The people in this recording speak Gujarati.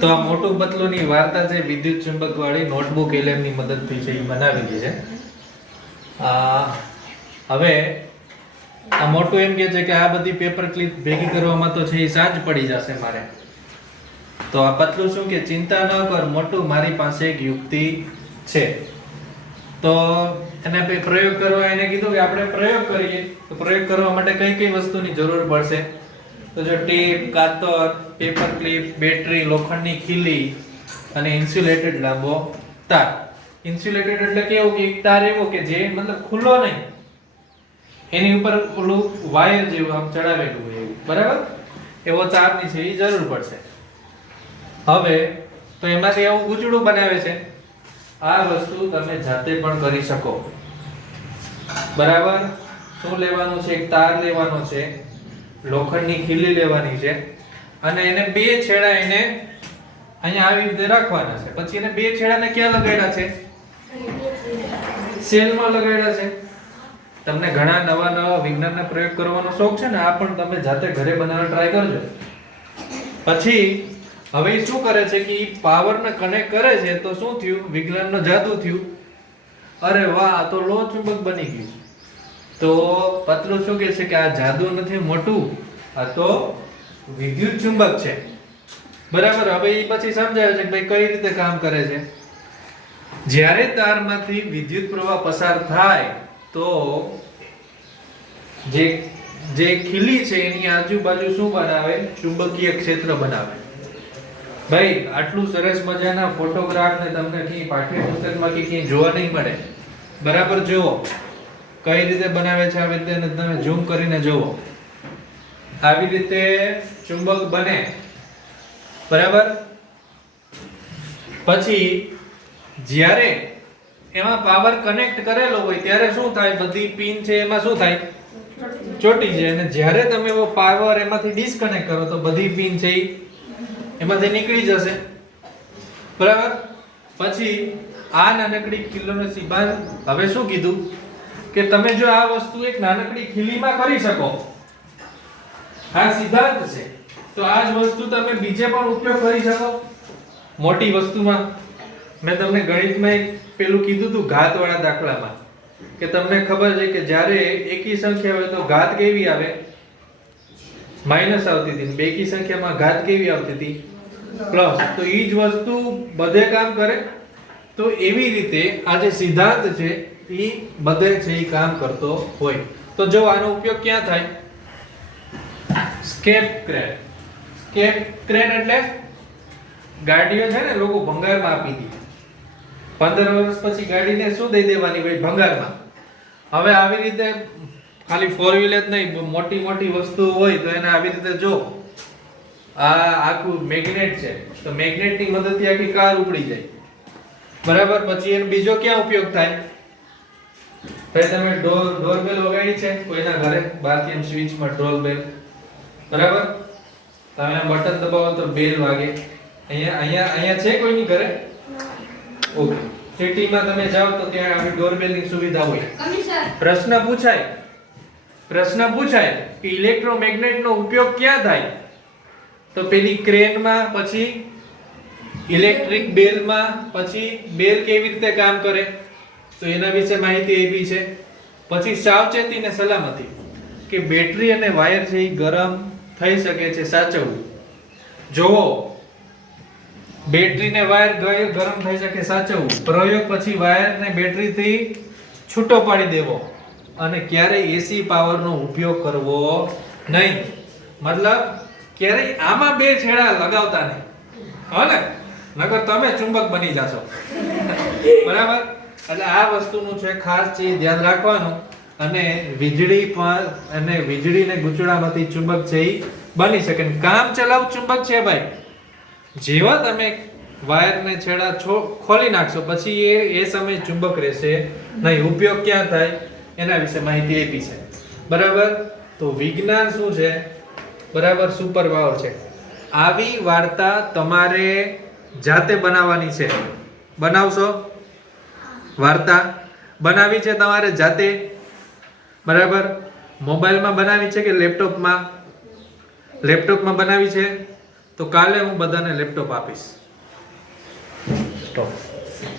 તો આ મોટું પતલુંની વાર્તા છે વિદ્યુત ચુંબક વાળી નોટબુક એલેમની મદદથી છે એ બનાવેલી છે. હવે આ મોટું એમ કહે છે કે આ બધી પેપર ક્લિપ ભેગી કરવામાં તો છે એ સાંજ પડી જશે મારે. તો આ પતલું શું કે ચિંતા ન કર મોટું, મારી પાસે એક યુક્તિ છે. તો એને પ્રયોગ કરવા એને કીધું કે આપણે પ્રયોગ કરીએ. તો પ્રયોગ કરવા માટે કઈ કઈ વસ્તુની જરૂર પડશે? તો જો ટેપ, કાતર, પેપર ક્લિપ, બેટરી, લોખંડની ખીલી અને ઇન્સ્યુલેટેડ લાંબો તાર. ઇન્સ્યુલેટેડ એટલે કેવું કે એક તાર એવો કે જે મતલબ ખુલ્લો નહીં, એની ઉપર ઓલું વાયર જેવું આમ ચડાવેલું હોય એવું, બરાબર? એવો તારની છે એ જરૂર પડશે. હવે તો એમાંથી એવું ગૂંચળું બનાવે છે. આ વસ્તુ તમે જાતે પણ કરી શકો, બરાબર? શું લેવાનું છે? એક તાર લેવાનો છે, લોખંડની ખીલી લેવાની છે અને એને બે છેડા એને અહીંયા આવી રીતે રાખવાના છે. પછી એને બે છેડાને ક્યાં લગાડ્યા છે? સેલમાં લગાડ્યા છે. તમને ઘણા નવા નવા વિજ્ઞાનના પ્રયોગ કરવાનો શોખ છે ને, આ પણ તમે જાતે ઘરે બનાવવાનો ટ્રાય કરજો. પછી હવે શું કરે છે કે પાવરને કનેક્ટ કરે છે. તો શું થયું? વિજ્ઞાનનો જાદુ થયું. અરે વાહ, આ તો લો ચુંબક બની ગયું. તો પતલું શું કહે છે કે આ જાદુ નથી મોટું, આ તો વિદ્યુત ચુંબક છે, બરાબર? હવે એ પછી સમજાવે છે કે ભાઈ કઈ રીતે કામ કરે છે. જ્યારે તારમાંથી વિદ્યુત પ્રવાહ પસાર થાય તો જે ખીલી છે એની આજુબાજુ શું બનાવે? ચુંબકીય ક્ષેત્ર બનાવે. ભાઈ આટલું સરસ મજાના ફોટોગ્રાફ ને તમને કઈ પાઠ્યપુસ્તકમાં કે ક્યાંય જોવા નહીં મળે, બરાબર? જુઓ કઈ રીતે બનાવે છે. આવી રીતે તમે ઝૂમ કરીને જુઓ. આવી રીતે ચુંબક બને, બરાબર? પછી જ્યારે એમાં પાવર કનેક્ટ કરેલો હોય ત્યારે શું થાય? બધી પિન છે એમાં શું થાય? ચોટી જાય. અને જ્યારે તમે એવો પાવર એમાંથી ડિસ્કનેક્ટ કરો તો બધી પિન છે એમાંથી નીકળી જશે, બરાબર? પછી આ નાનકડી ખીલીનો સિદ્ધાંત હવે શું કીધું કે તમે જો આ વસ્તુ એક નાનકડી ખીલીમાં કરી શકો, આ સિદ્ધાંત છે, તો આ જ વસ્તુ તમે બીજે પણ ઉપયોગ કરી શકો મોટી વસ્તુમાં. મેં તમને ગણિતમાં એક પેલું કીધું હતું ઘાતવાળા દાખલામાં કે તમને ખબર છે કે જ્યારે એકી સંખ્યા હોય તો ઘાત કેવી આવે? માઈનસ આવતી હતી. બેકી સંખ્યામાં ઘાત કેવી આવતી હતી? પ્લસ. તો એ જ વસ્તુ બધે કામ કરે. તો એવી રીતે આ જે સિદ્ધાંત છે એ બધે છે એ કામ કરતો હોય. તો જો આનો ઉપયોગ ક્યાં થાય? સ્કેપ ક્રેન. સ્કેપ ક્રેન એટલે ગાડીઓ છે ને લોકો ભંગારમાં આપી દી. 15 વર્ષ પછી ગાડીને શું દઈ દેવાની હોય? ભંગારમાં. હવે આવી રીતે ખાલી 4 વ્હીલ જ નહીં, મોટી મોટી વસ્તુ હોય તો એને આવી રીતે જો આ આખું મેગ્નેટ છે તો મેગ્નેટની મદદથી આખી કાર ઉપડી જાય, બરાબર? પછી એનો બીજો ક્યાં ઉપયોગ થાય? ભાઈ તમે ડોરબેલ વગાડી છે કોઈના ઘરે? બહારથી એમ સ્વિચમાં ડોરબેલ, બરાબર? તમે આ બટન દબાવો તો બેલ વાગે. અહીંયા છે કોઈની ઘરે? ઓકે. સિટીમાં તમે જાઓ તો ત્યાં આપણી ડોરબેલની સુવિધા હોય. પ્રશ્ન પૂછાય કે ઇલેક્ટ્રોમેગ્નેટનો ઉપયોગ ક્યાં થાય? તો પેલી ક્રેનમાં, પછી ઇલેક્ટ્રિક બેલમાં, પછી બેલ કેવી રીતે કામ કરે તો એના વિશે માહિતી આપી છે. પછી સાવચેતી અને સલામતી કે બેટરી અને વાયર છે એ ગરમ થઈ શકે છે, સાચવવું. જોવો બેટરી ને વાયર ગરમ થઈ શકે, સાચવવું. પ્રયોગ પછી વાયર ને બેટરીથી છૂટો પાડી દેવો અને ક્યારેય એસી પાવરનો ઉપયોગ કરવો નહીં. મતલબ ક્યારેય આમાં બે છેડા લગાવતા નહીં, હો ને? નકર તમે ચુંબક બની જશો, બરાબર? એટલે આ વસ્તુનું છે ખાસ છે ધ્યાન રાખવાનું. અને વીજળી પણ અને વીજળીને ગૂંચળામાંથી ચુંબક છે એ બની શકે. કામ ચલાવ ચુંબક છે ભાઈ. જેવા તમે વાયરને છેડા ખોલી નાખશો પછી એ સમય ચુંબક રહેશે નહીં. ઉપયોગ ક્યાં થાય એના વિશે માહિતી આપી છે, બરાબર? તો વિજ્ઞાન શું છે, બરાબર? સુપર પાવર છે. આવી વાર્તા તમારે જાતે બનાવવાની છે. બનાવશો? વાર્તા બનાવી છે તમારે જાતે, બરાબર? મોબાઈલમાં બનાવી છે કે લેપટોપમાં? લેપટોપમાં બનાવી છે તો કાલે હું બધાને લેપટોપ આપીશ. સ્ટોપ.